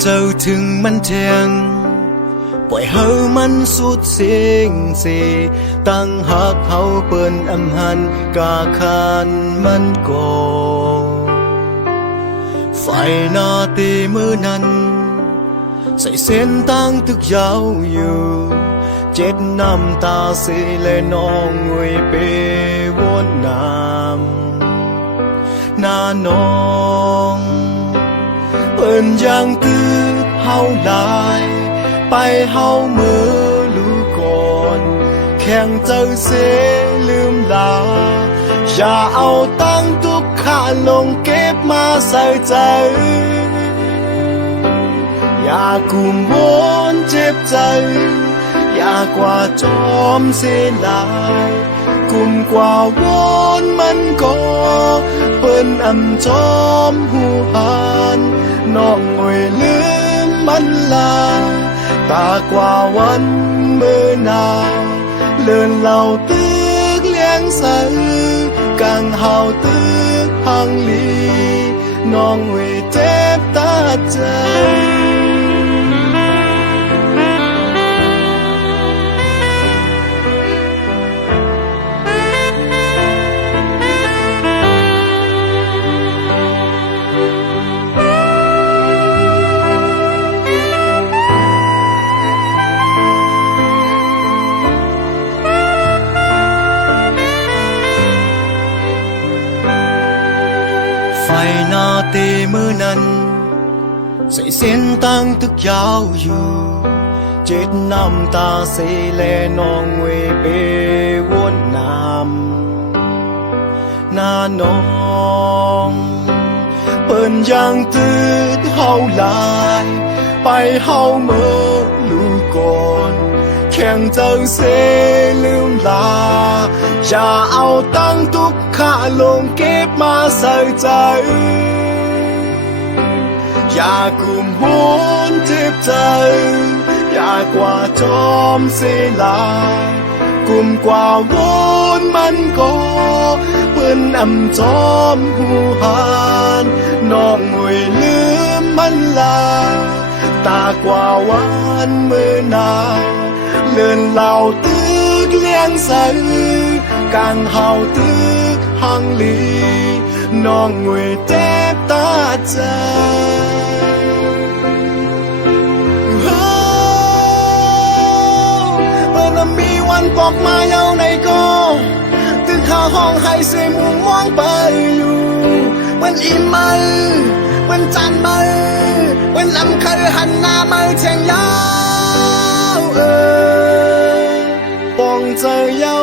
เจ้าถึงมันเทียงปล่อยเฮามันสุดเสียงสิตั้งหักเฮาเปิ้นอำหันกาคานมันก่อไฟหน้าตีมือนั้นใส่เส้นตั้งตึกยาวอยู่เจ็ดน้ำตาสีและน้องงวยเปวนน้ำหน้าน้องเปิ้นยังตืดเฮาหลายไปเฮามือลูก่อนแข่งเจ้าเสลืมลาอย่าเอาตั้งทุกข้าลงเก็บมาใส่ใจอย่ากุมวนเจ็บใจอย่ากว่าจอมเสียลายกุมกว่าวนมันก็เปิ้นอำจอมหูหันน้องงวยลืมมันลาตากว่าวันมือนาเลื่อนเหล่าตึกเลี้ยงใสกังเฮาตึกหังลีน้องเวเจ็บตาใจไฟหน้าเตมือนั้นใส่เส้นตั้งตึกยาวอยู่เจ็ดน้ำตาเสแลน้องเวเปวนน้ำหน้าน้องเปิ้นยังตืดเฮาหลายไปเฮาเมื่อลูกก่อนแข่งเจ้าเสลืมลาอย่าเอาตั้งทุกข้าลงเก็บมาใส่ใจอย่ากุมหุนเจ็บใจอย่ากว่าจอมเสียลายกุมกว่าวนมันก็เปิ้นอำจอมหูหันน้องงวยลืมมันลาตากว่าวันมือนาเลื่อนเหล่าตึกเลี้ยงใสกังเฮาตึกหังลีน้องงวยเจ็บตาใจเมื่อมีวันปอกมาเยาในก็ตึกข้าห้องให้เสมุงมองไปอยู่วันอิ่มมือวันจันมือวันลำเคยหันหน้ามือเชียงยาวปองเจอเยา